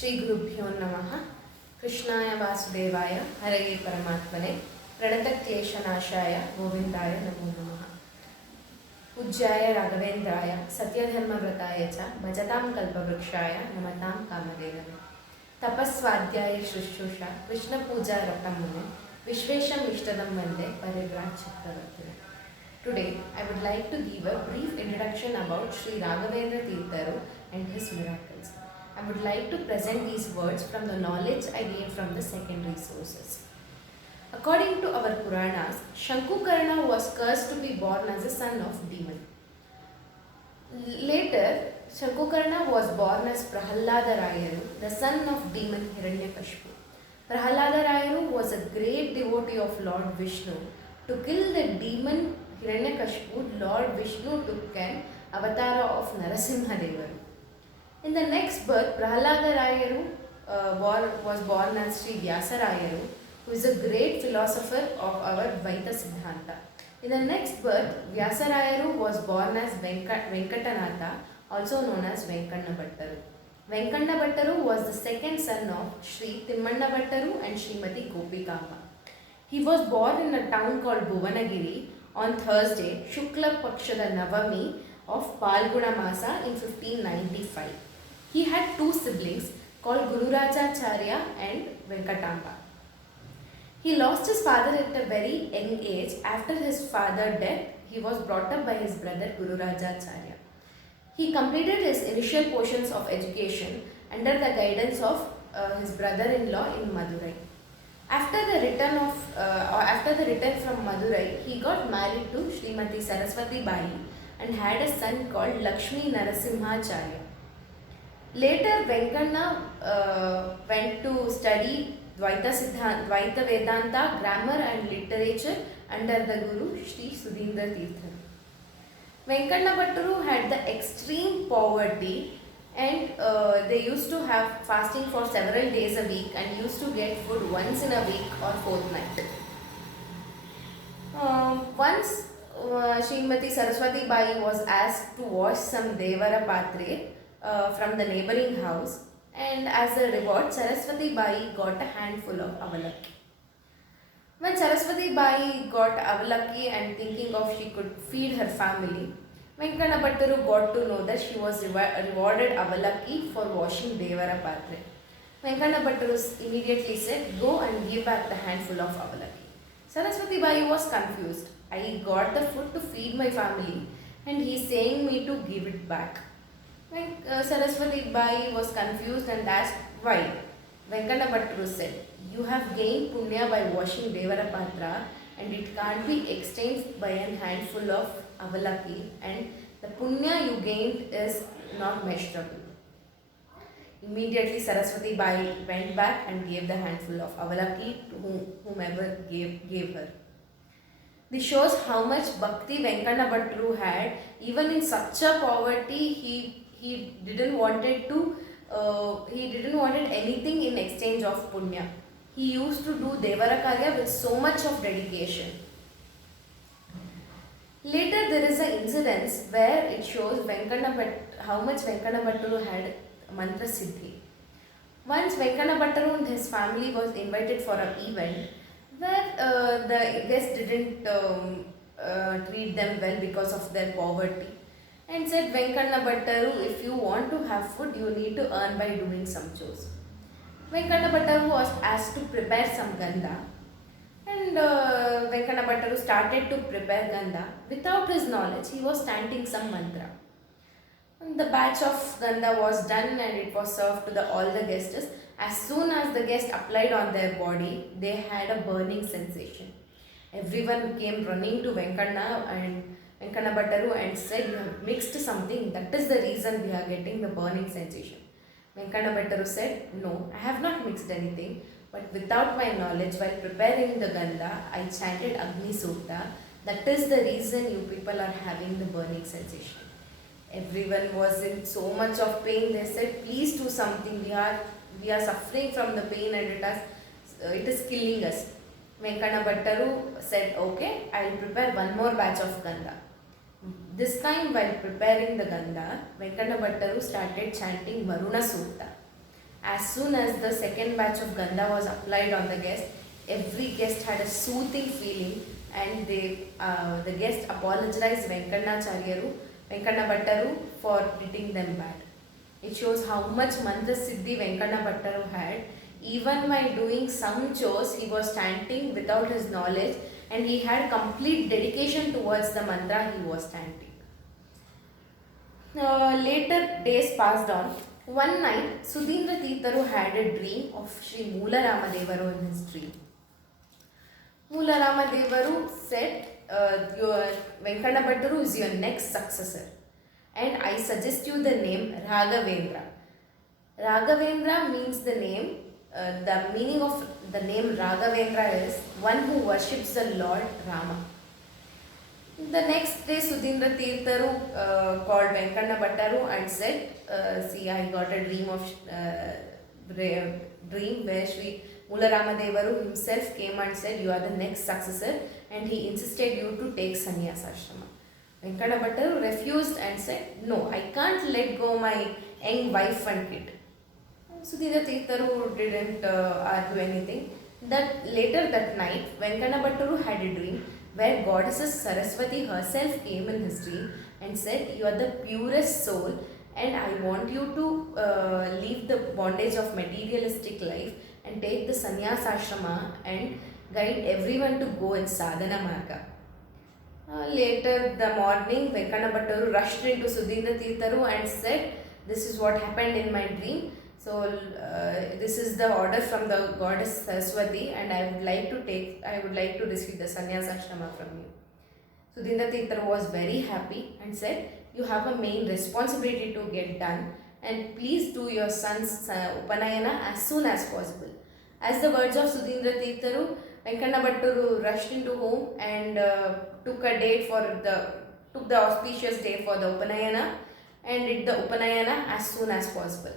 श्री गुरुभ्यो नमः। कृष्णाय वासुदेवाय हरये परमात्मने प्रणतक्लेशनाशाय गोविन्दाय नमो नमः। पूज्याय राघवेन्द्राय सत्यधर्मव्रताय च भजतां कल्पवृक्षाय नमतां कामधेनवे। तपस्वाध्याय शुश्रूषा कृष्णपूजारतमुने विश्वेशम् इष्टदं वन्दे परिव्राट् चक्रवर्तिने। Today I would like to give a brief introduction about Sri Raghavendra Teertharu and his miracles. I would like to present these words from the knowledge I gained from the secondary sources. According to our Puranas, Shankukarna was cursed to be born as a son of demon. Later, Shankukarna was born as Prahalada Rayaru, the son of demon Hiranyakashipu. Prahalada Rayaru was a great devotee of Lord Vishnu. To kill the demon Hiranyakashipu, Lord Vishnu took an avatar of Narasimha Devaru. In the next birth, Prahalada Rayaru was born as Sri Vyasa Rayaru, who is a great philosopher of our Vaita Siddhanta. In the next birth, Vyasa Rayaru was born as Venkatanatha, also known as Venkanna Bhattaru. Venkanna Bhattaru was the second son of Sri Timmanna Bhattaru and Srimati Gopikamba. He was born in a town called Bhuvanagiri on Thursday, Shukla Pakshada Navami of Palguna Masa in 1595. He had two siblings called Guru Rajacharya and Venkatamba. He lost his father at a very young age. After his father's death, he was brought up by his brother Guru Rajacharya. He completed his initial portions of education under the guidance of his brother-in-law in Madurai. After the return from Madurai, he got married to Srimati Saraswati Bai and had a son called Lakshmi Narasimhacharya. Later, Venkanna went to study Dvaita Vedanta, grammar and literature under the Guru Sri Sudhindra Teertharu. Venkanna Bhattaru had the extreme poverty and they used to have fasting for several days a week and used to get food once in a week or fortnight. Once Srimati Saraswati Bai was asked to wash some Devara Patre from the neighboring house, and as a reward Saraswati Bai got a handful of avalaki. When Saraswati Bai got avalaki and thinking of she could feed her family, Venkanna Bhattaru got to know that she was rewarded avalaki for washing Devara Patre. Venkanna Bhattaru immediately said, "Go and give back the handful of avalaki." Saraswati Bai was confused. "I got the food to feed my family and he is saying me to give it back." When Saraswati Bai was confused and asked why, Venkanna Bhattaru said, "You have gained punya by washing Devara Patra and it can't be exchanged by a handful of avalaki, and the punya you gained is not measurable." Immediately Saraswati Bai went back and gave the handful of avalaki to whomever gave her. This shows how much bhakti Venkanna Bhattaru had. Even in such a poverty, he didn't wanted anything in exchange of punya. He used to do Devara Karya with so much of dedication. Later there is an incident where it shows how much Venkanna Bhattaru had mantra siddhi. Once Venkanna Bhattaru and his family was invited for an event where the guests didn't treat them well because of their poverty, and said, "Venkanna Bhattaru, if you want to have food, you need to earn by doing some chores." Venkanna Bhattaru was asked to prepare some ganda, and Venkanna Bhattaru started to prepare ganda. Without his knowledge, he was chanting some mantra. And the batch of ganda was done and it was served to all the guests. As soon as the guests applied on their body, they had a burning sensation. Everyone came running to Venkanna Bhattaru and said, "You have mixed something, that is the reason we are getting the burning sensation." Venkanna Bhattaru said, "No, I have not mixed anything, but without my knowledge, while preparing the ganda, I chanted Agni Sutta. That is the reason you people are having the burning sensation." Everyone was in so much of pain. They said, "Please do something. We are suffering from the pain and it is killing us." Venkanna Bhattaru said, "Okay, I will prepare one more batch of ganda." This time while preparing the ganda, Venkanna Bhattaru started chanting Varuna Sutta. As soon as the second batch of ganda was applied on the guest, every guest had a soothing feeling, and the guest apologized Venkana Bhattaru for treating them bad. It shows how much mantra siddhi Venkana Bhattaru had. Even while doing some chores, he was chanting without his knowledge, and he had complete dedication towards the mantra he was chanting. Later days passed on. One night, Sudhindra Teertharu had a dream of Sri Moola Ramadevaru in his dream. Moola Ramadevaru said, your Venkana Bhattaru is your next successor, and I suggest you the name Raghavendra. Raghavendra means the name, the meaning of the name Raghavendra is one who worships the Lord Rama. The next day, Sudhindra Teertharu called Venkana Bhattaru and said, see, I got a dream where Sri Moola Ramadevaru himself came and said, you are the next successor, and he insisted you to take sannyasa ashrama. Venkana Bhattaru refused and said, no, I can't let go my young wife and kid. Sudhindra Teertharu didn't argue anything. Later that night, Venkana Bhattaru had a dream where goddesses Saraswati herself came in his dream and said, you are the purest soul, and I want you to leave the bondage of materialistic life and take the sannyasa ashrama and guide everyone to go in sadhana marga. Later the morning, Venkana Bhattaru rushed into Sudhindra Teertharu and said, this is what happened in my dream. So this is the order from the goddess Saraswati, and I would like to receive the sannyasa ashrama from you. Sudhindra Teertharu was very happy and said, you have a main responsibility to get done, and please do your son's Upanayana as soon as possible. As the words of Sudhindra Teertharu, Venkana Bhattaru rushed into home and took the auspicious day for the Upanayana and did the Upanayana as soon as possible.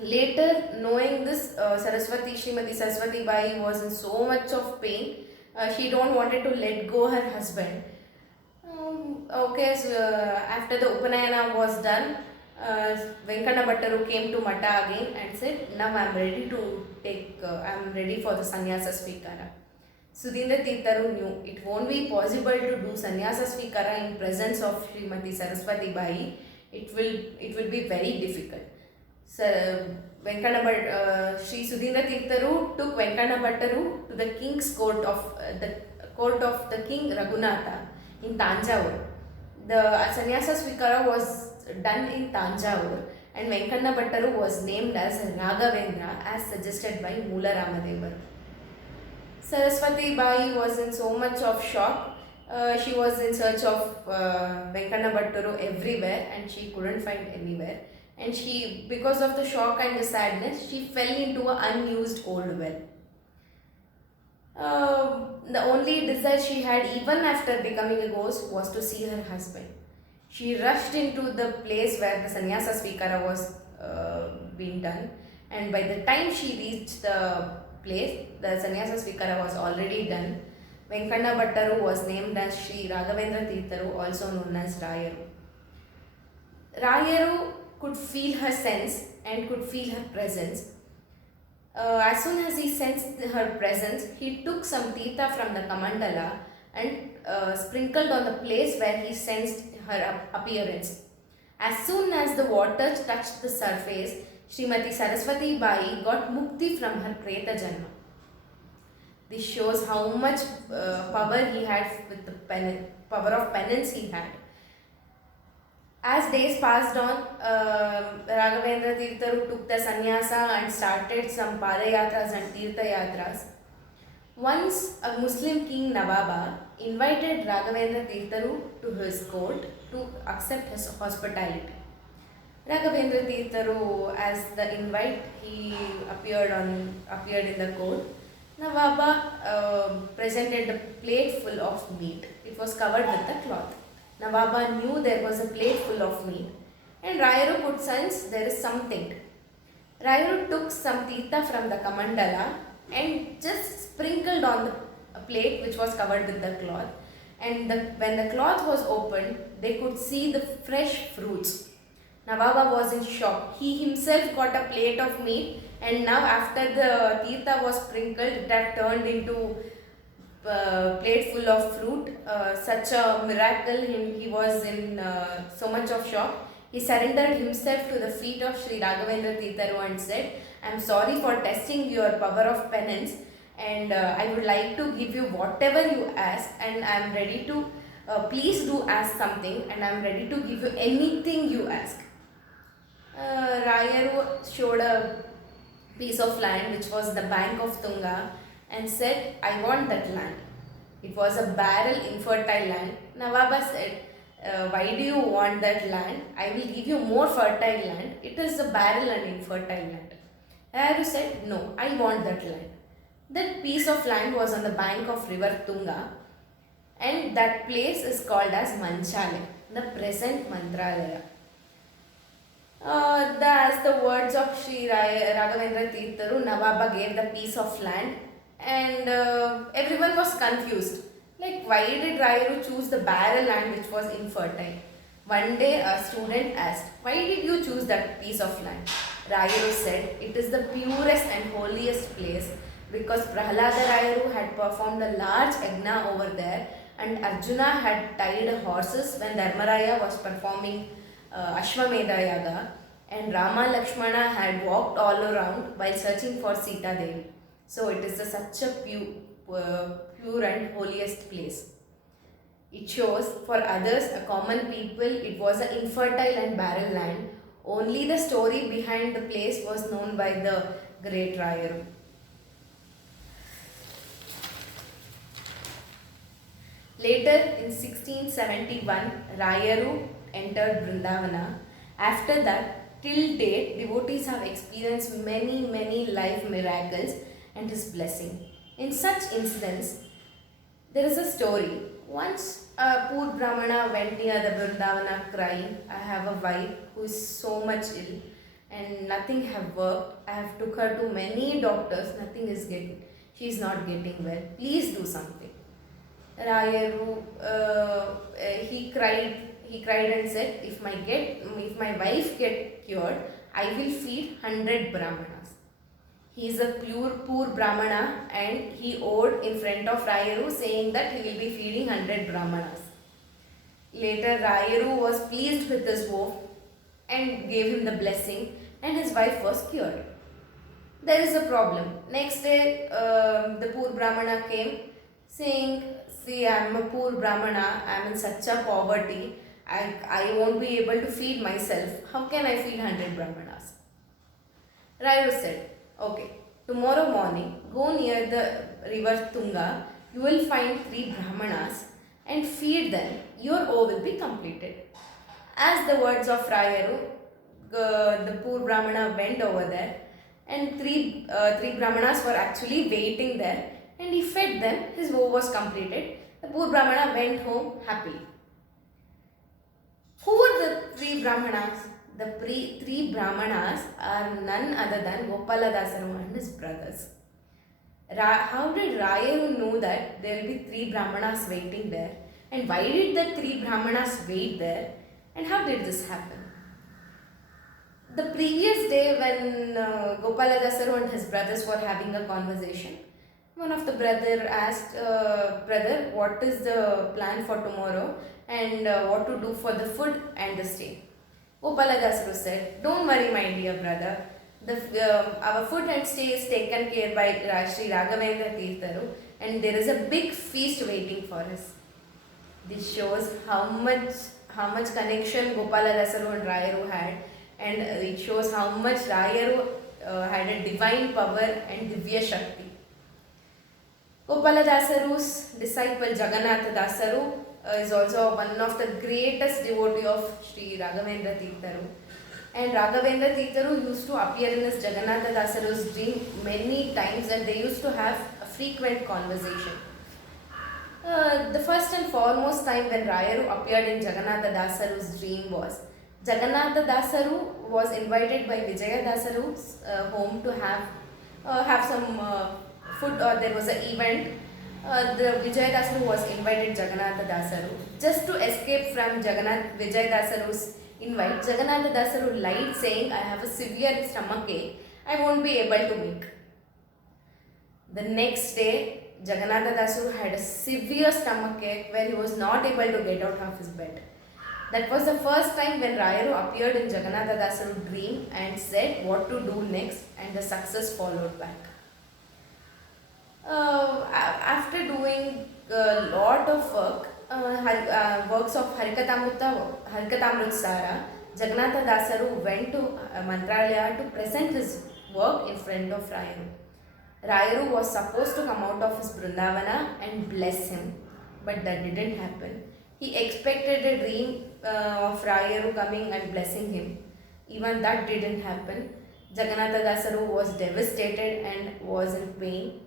Later, knowing this, Srimati Saraswati Bai was in so much of pain, she don't wanted to let go her husband. After the Upanayana was done, Venkana Bhattaru came to Mata again and said, now I am ready for the sannyasa svikara. Sudhindra Teertharu knew it won't be possible to do sannyasa svikara in presence of Srimati Saraswati Bai. It will be very difficult. So, Sri Sudhindra Teertharu took Venkana Bhattaru to the king's court of the King Raghunatha in Tanjavur. The sannyasa svikara was done in Tanjavur, and Venkana Bhattaru was named as Raghavendra as suggested by Moola Ramadevaru. Saraswati Bai was in so much of shock. She was in search of Venkana Bhattaru everywhere, and she couldn't find anywhere. And she, because of the shock and the sadness, she fell into an unused old well. The only desire she had even after becoming a ghost was to see her husband. She rushed into the place where the sannyasa svikara was being done, and by the time she reached the place, the sannyasa svikara was already done. Venkana Bhattaru was named as Sri Raghavendra Teertharu, also known as Rayaru. Rayaru could feel her sense and could feel her presence. As soon as he sensed her presence, he took some teertha from the kamandala and sprinkled on the place where he sensed her appearance. As soon as the water touched the surface, Srimati Saraswati Bai got mukti from her preta janma. This shows how much power he had with the power of penance he had. As days passed on, Raghavendra Teertharu took the sannyasa and started some padayatras and tirtha yatras. Once a Muslim king Nawaba invited Raghavendra Teertharu to his court to accept his hospitality. Raghavendra Teertharu, as the invite, he appeared in the court. Nawaba presented a plate full of meat. It was covered with a cloth. Nawaba knew there was a plate full of meat, and Rayaru could sense there is something. Rayaru took some tirtha from the kamandala and just sprinkled on the plate which was covered with the cloth. And when the cloth was opened, they could see the fresh fruits. Nawaba was in shock. He himself got a plate of meat, and now after the Teertha was sprinkled, it had turned into plate full of fruit. Such a miracle. He was in so much of shock. He surrendered himself to the feet of Sri Raghavendra Teertharu and said, I am sorry for testing your power of penance, and I would like to give you whatever you ask, and I am ready to please do ask something, and I am ready to give you anything you ask. Rayaru showed a piece of land which was the bank of Tunga and said, I want that land. It was a barren, infertile land. Nawaba said, why do you want that land? I will give you more fertile land. It is a barren and infertile land. Rayaru said, no, I want that land. That piece of land was on the bank of river Tunga, and that place is called as Manchale, the present Mantralaya. As the words of Sri Raghavendra Teertharu, Nawaba gave the piece of land, and everyone was confused. Like, why did Rayaru choose the barren land which was infertile? One day a student asked, why did you choose that piece of land? Rayaru said, it is the purest and holiest place because Prahalada Rayaru had performed a large yagna over there, and Arjuna had tied horses when Dharmaraya was performing Ashwamedha Yaga, and Rama Lakshmana had walked all around while searching for Sita Devi. So it is such a pure and holiest place. It shows for others, a common people, it was an infertile and barren land. Only the story behind the place was known by the great Rayaru. Later in 1671, Rayaru entered Vrindavana. After that, till date, devotees have experienced many life miracles and his blessing. In such incidents, there is a story. Once a poor Brahmana went near the Vrindavana crying, I have a wife who is so much ill and nothing have worked. I have took her to many doctors, nothing is getting. She is not getting well. Please do something. Rayaru, he cried and said, if my wife get cured, I will feed 100 Brahmanas. He is a poor Brahmana, and he owed in front of Rayaru saying that he will be feeding 100 Brahmanas. Later Rayaru was pleased with his vow and gave him the blessing, and his wife was cured. There is a problem. Next day the poor Brahmana came saying, see, I am a poor Brahmana, I am in such a poverty, I won't be able to feed myself. How can I feed 100 Brahmanas? Rayaru said, okay, tomorrow morning go near the river Tunga, you will find 3 Brahmanas and feed them, your vow will be completed. As the words of Rayaru, the poor Brahmana went over there, and three Brahmanas were actually waiting there, and he fed them, his vow was completed. The poor Brahmana went home happily. Who were the 3 Brahmanas? The 3 Brahmanas are none other than Gopaladasaru and his brothers. How did Rayaru know that there will be 3 Brahmanas waiting there? And why did the 3 Brahmanas wait there? And how did this happen? The previous day when Gopaladasaru and his brothers were having a conversation, one of the brother asked, brother, what is the plan for tomorrow and what to do for the food and the stay? Gopaladasaru said, don't worry my dear brother, our food and stay is taken care by Sri Raghavendra Teertharu, and there is a big feast waiting for us. This shows how much connection Gopaladasaru and Rayaru had, and it shows how much Rayaru had a divine power and Divya Shakti. Gopaladasaru's disciple Jagannatha Dasaru is also one of the greatest devotee of Sri Raghavendra Teertharu. And Raghavendra Teertharu used to appear in his Jagannatha Dasaru's dream many times, and they used to have a frequent conversation. The first and foremost time when Rayaru appeared in Jagannatha Dasaru's dream was Jagannatha Dasaru was invited by Vijaya Dasaru's home to have some food, or there was an event. The Vijaya Dasaru was invited Jagannatha Dasaru. Just to escape from Vijaya Dasaru's invite, Jagannatha Dasaru lied saying, I have a severe stomach ache, I won't be able to make. The next day, Jagannatha Dasaru had a severe stomach ache where he was not able to get out of his bed. That was the first time when Rayaru appeared in Jagannatha Dasaru's dream and said what to do next, and the success followed back. After doing a lot of works of Harikatamritsara, Jagannatha Dasaru went to Mantralaya to present his work in front of Rayaru. Rayaru was supposed to come out of his Vrindavana and bless him, but that didn't happen. He expected a dream of Rayaru coming and blessing him. Even that didn't happen. Jagannatha Dasaru was devastated and was in pain.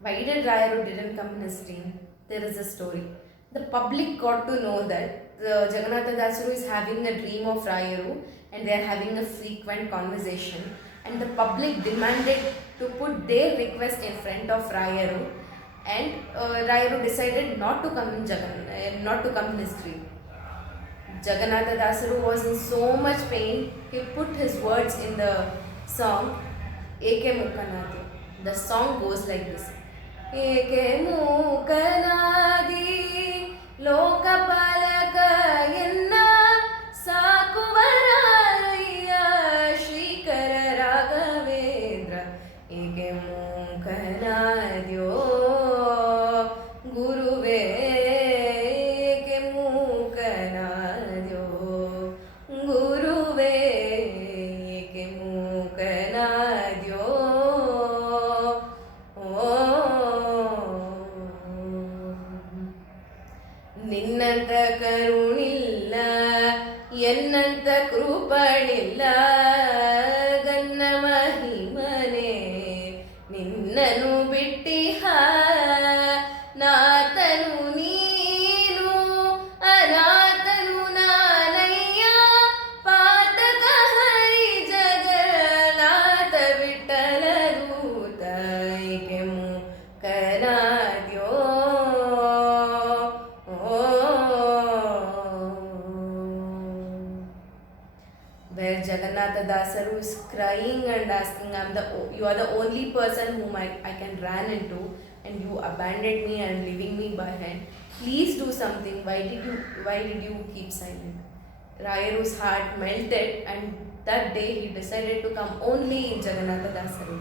Why did Rayaru didn't come in his dream? There is a story. The public got to know that Jagannatha Dasaru is having a dream of Rayaru and they are having a frequent conversation, and the public demanded to put their request in front of Rayaru, and Rayaru decided not to come in his dream. Jagannatha Dasaru was in so much pain, he put his words in the song Eke Mukanadi. The song goes like this. Eke Mukanadi Lokapalaka Yenna Sakuvaraya Shrikara Raghavendra Eke Mukanadyo Guruve Eke Mukanadyo Guruve Eke Mukanadyo ನಿನ್ನಂತ ಕರುಣಿಲ್ಲ ಎನ್ನಂತ ಕೃಪಣಿಲ್ಲ ಗನ್ನ ಮಹಿಮನೆ ನಿನ್ನನು ಬಿಟ್ಟಿಹ ನಾತನು ನೀನು ಅನಾಥನು ನಾನಯ್ಯ ಪಾತಕ ಹರಿ ಜಗನ್ನಾಥ ವಿಠಲ ದೂತ ಏಕೆ ಮುಖನಾದ್ಯೋ. Where Jagannatha Dasaru is crying and asking, you are the only person whom I can run into, and you abandoned me and leaving me behind. Please do something. Why did you keep silent? Rayaru's heart melted, and that day he decided to come only in Jagannatha Dasaru.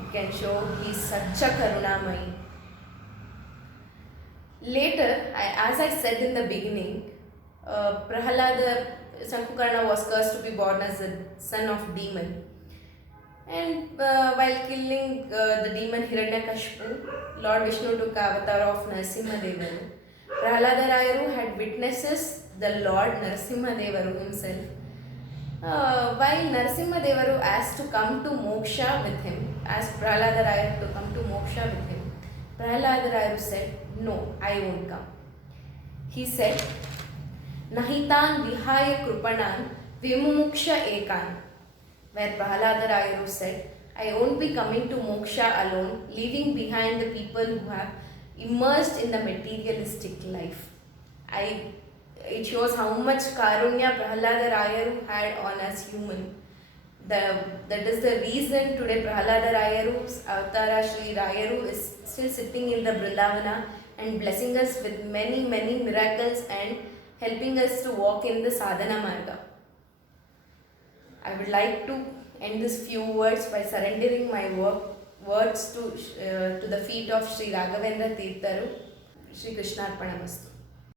It can show he is such a Karunamayi. Later, as I said in the beginning, Prahalada Sankukarna was cursed to be born as a son of demon, and while killing the demon Hiranyakashipu, Lord Vishnu took avatar of Narasimhadevaru. Prahalada Rayaru had witnesses the Lord Narasimhadevaru himself. While Narasimhadevaru asked to come to moksha with him, asked Prahalada Rayaru to come to moksha with him, Prahalada Rayaru said, "No, I won't come." He said, Nahitan vihaya krupanan vimumuksha ekan. Where Prahalada Rayaru said, I won't be coming to moksha alone, leaving behind the people who have immersed in the materialistic life. It shows how much karunya Prahalada Rayaru had on us human. That is the reason today Prahalada Rayaru's avatara Sri Rayaru is still sitting in the Vrindavana and blessing us with many miracles and helping us to walk in the sadhana marga. I would like to end these few words by surrendering my words to the feet of Sri Raghavendra Teertharu. Shri Krishnarpanamastu.